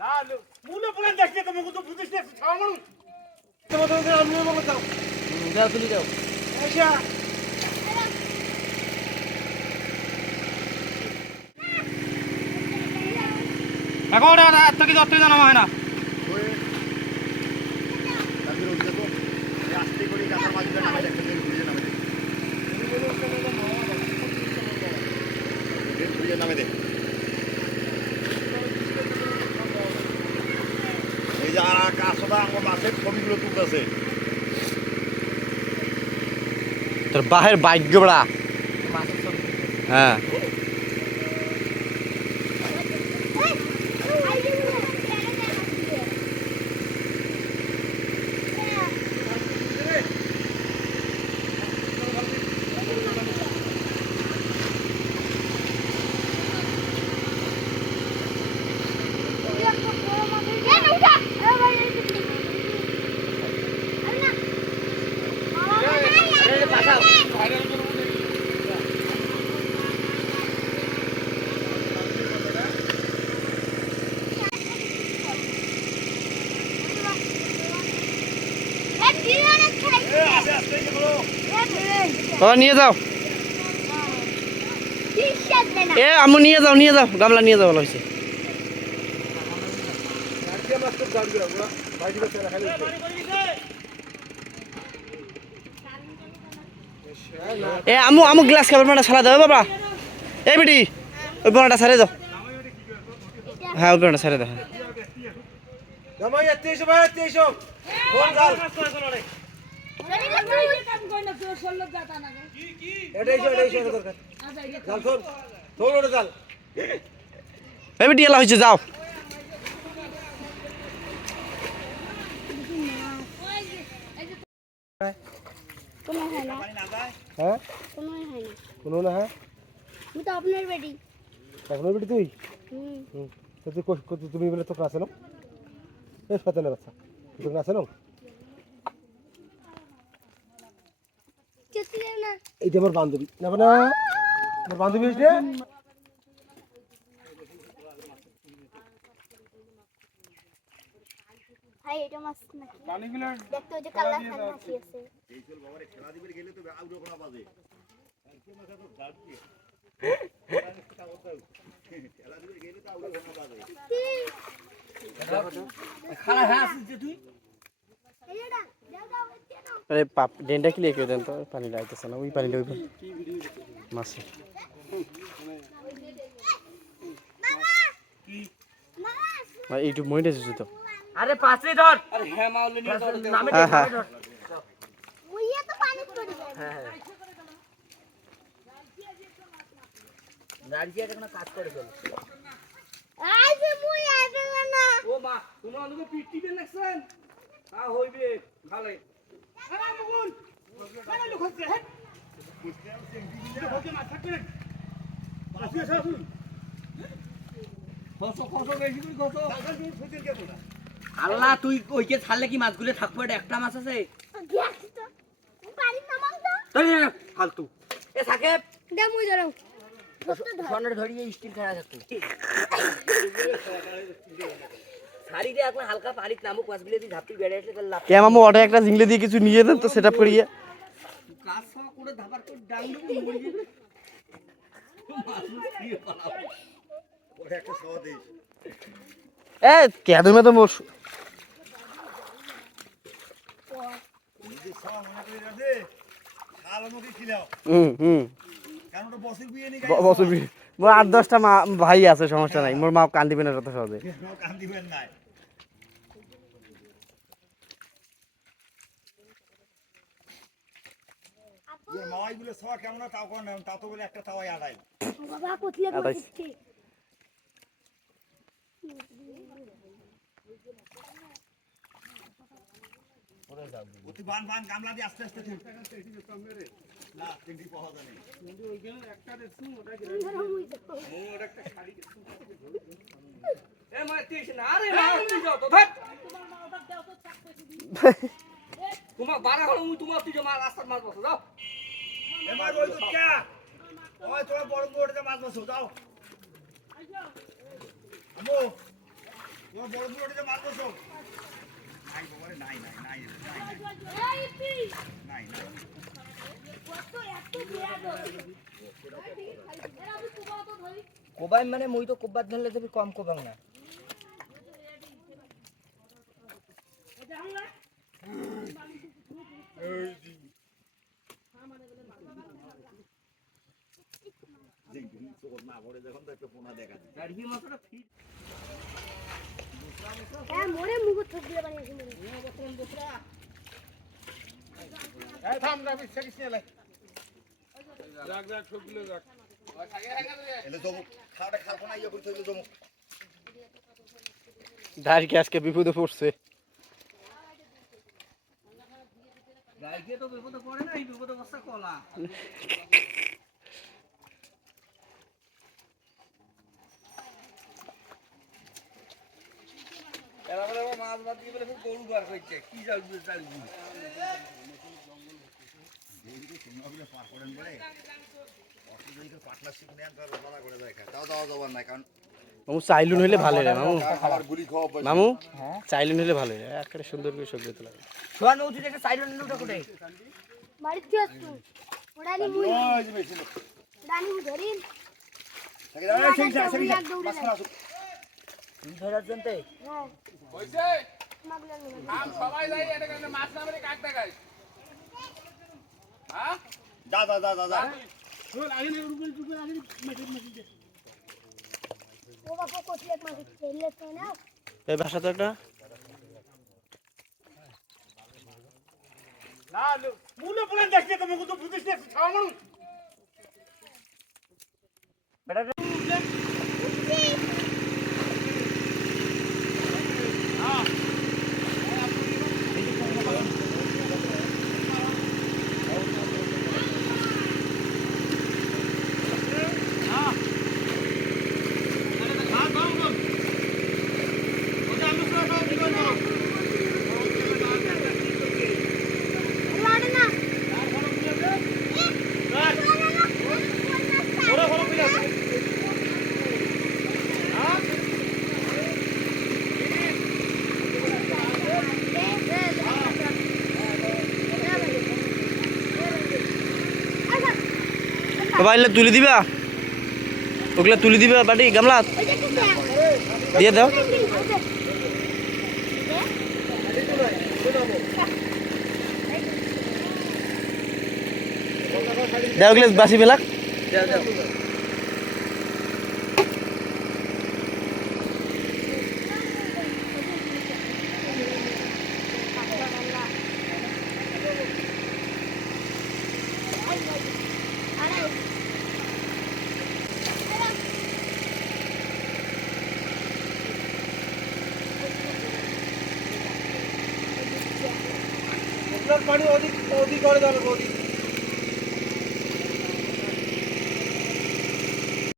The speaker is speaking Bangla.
না মুলে বলেন দেখতে তুমি কত বুঝিস না খাওয়া মানুষ তোমাদের আমি বলে দাও যাও তুলি যাও আচ্ছা এখন এত কি ধরতে জানা হয় না আস্তে করে গাছের মাঝে নামে দেখতে ঘুরে নামে ঘুরে নামে দেখ এই যে আর কাছটা আমার মাছের ছবিগুলো তুলতেছে তোর বাহের ভাগ্য বড়া হ্যাঁ নিয়ে যাও এ আমু নিয়ে যাও গামলা নিয়ে যাও ভালো হয়েছে এ আমু গ্লাস খাবার মানে ছাড়া দাও বাবা এই বেটি ওই বোনাটা ছাড়ে দাও হ্যাঁ ওই বোনাটা ছাড়ে দাও এই বেটি এলা হয়েছে যাও হ্যাঁ কোনো না হ্যাঁ তো আপনার বেটি আপনার বেটি তুই তুমি বলে তো ক্লাসে নাও এই শয়তানের বাচ্চা তুই ক্লাসে নাও এইটা আমার বান্ধবী না না আমার বান্ধবী হয়েছে ভাই এটা মাছ নাকি পানিগুলো দেখতে ওই যে কালা খান মাছি আছে এই চল বাবারে খেলা দিবে গেলে তো আউট ওখানে বাজে কি মাছ তো ডাক দিয়ে খেলা দিবে গেলে তো আউট ওখানে বাজে খালা হ্যাঁ আসছে তুই আরে পাপ ডেন্ডা কি লেকে দেন তো পানি লাইতেছে না ওই পানিটা ওই মাছ ভাই এইটু মইটা দিছো তো আরে পাঁচে ধর আরে হ্যাঁ মাউলি নিয়ে ধর নামে ধর ওইয়া তো পানি পড়ে যায় হ্যাঁ হ্যাঁ নারজিয়া কোনো কাজ করে চলে আই যে মুই আইবে না ও মা তুমি অনুকে পিটিবে লাগছেন হ্যাঁ হইবে ভালো আরে মুগুন আরে লোক হচ্ছে হ্যাঁ ওকে মাথা করে আসিস আসুন কত বেশি কই কত টাকা দিয়ে ফুটির কে তোরা আল্লাহ তুই ওইকে ছাড়লে কি মাছগুলো থাকবে একটা মাছ আছে গ্যাস তো পানি নামাও তো তাই ফালতু এ সাকে দে মুই ধরো সোনার ধরিয়ে স্টিল খাড়া থাকতো শাড়িতে এখন হালকা পানিতে নামুক মাছগুলো দিয়ে ঝাপটি বেড়ে আসলে তাহলে লাভ কে মামু অটো একটা জিংলে দিয়ে কিছু নিয়ে দেন তো সেটআপ করিয়ে কাজ সব করে ধাবার করে ডাংডু মরে যাবে মাছ দিয়ে পালাও ওরে একটা খাওয়া দিস এ কে তুমি তো মোর নিজে খাওয়া মনে করে রাখে খাল মুখে খিলাও কারণ ওটা বসের বিয়ে নি বছর মোর 8-10টা ভাই আছে সমস্যা নাই মোর মা কান্দিবে না তত সহজে কান দিবেন নাই এই মাইগুলো সব কেমন তাও কোন তা তো বলে একটা তাওয়াই আড়াই বাবা কোতলে বসছে অতি বান বান গামলা দিয়ে আস্তে আস্তে না তিনটি পাওয়া যায় না কিন্তু ওইখানে একটা দেখছু ওটা ওটা একটা শাড়ি দেখছু এ মা তুই না আরে মা তুই যাও তো ধর তোমার বারা হলো তোমার তুই মা রাস্তার মাছ বসো যাও এ মা ওই তো কে ওই তোরা বড় বড় মাছ বসো যাও আমো তোমার বড় বুড়োটিতে মারবো সব নাই বাবারে নাই নাই নাই নাই এই পি নাই নাই কত এত বেয়াদ এরা আমি কুবা তো ধরি কোবাই মানে মই তো কোবাত ধরলে তুমি কম কোবাং না চোর না পড়ে যখন তো একটা পোনা দেখা যায় গাড়ি মাথাটা ফিট হ্যাঁ মোরে মুখ ঠুক দিয়ে বানিয়েছি মোরে এই থাম না বিশ নিয়ে লাই এলে জমুক খাওয়াটা খাবো না ইয়ে করতে হইলে জমুক দাঁড়িয়ে আজকে বিপদে পড়ছে গাড়িকে তো বিপদে পড়ে না এই বিপদে বস্তা কলা এরা বলে মাছ বাদ দিয়ে বলে গরু বার করছে কি যাবে চালবি পার করেন বলে পার্টনারশিপ নেন তার মানা করে যায় তাও যাওয়া যাবার নাই কারণ মামু চাইলুন হইলে ভালো রে মামু খাবার গুলি খাওয়া মামু চাইলুন হইলে ভালো রে একটা সুন্দর করে সবজি তোলা সোয়া নৌতি থেকে সাইড নিলুটা কোথায় বাড়িতে আসতো ওড়ানি মুই ওই যে বেশি লোক ওড়ানি ধরিন থাকে দাঁড়া সেই সেই বাস করা আসুক তুই ধরার জন্যতে হ্যাঁ হইছে মাগলা নেই আম সবাই যাই এটা কারণে মাছ না মেরে কাক দেখাই হ্যাঁ যা যা যা যা যা ও বাবা কোটলে মাছ খেললে তো না এই ভাষা তো একটা না মুলে বলেন দেখতে তো মুখ তো বুঝিস না খাওয়া মানুষ ওড়ানি না বাবা এলে তুলে দিবা ওগুলা তুলে দিবা বাটি গামলা দিয়ে দাও দাও ওগুলো বাসি ফেলাক পানি অধিক করে দেবে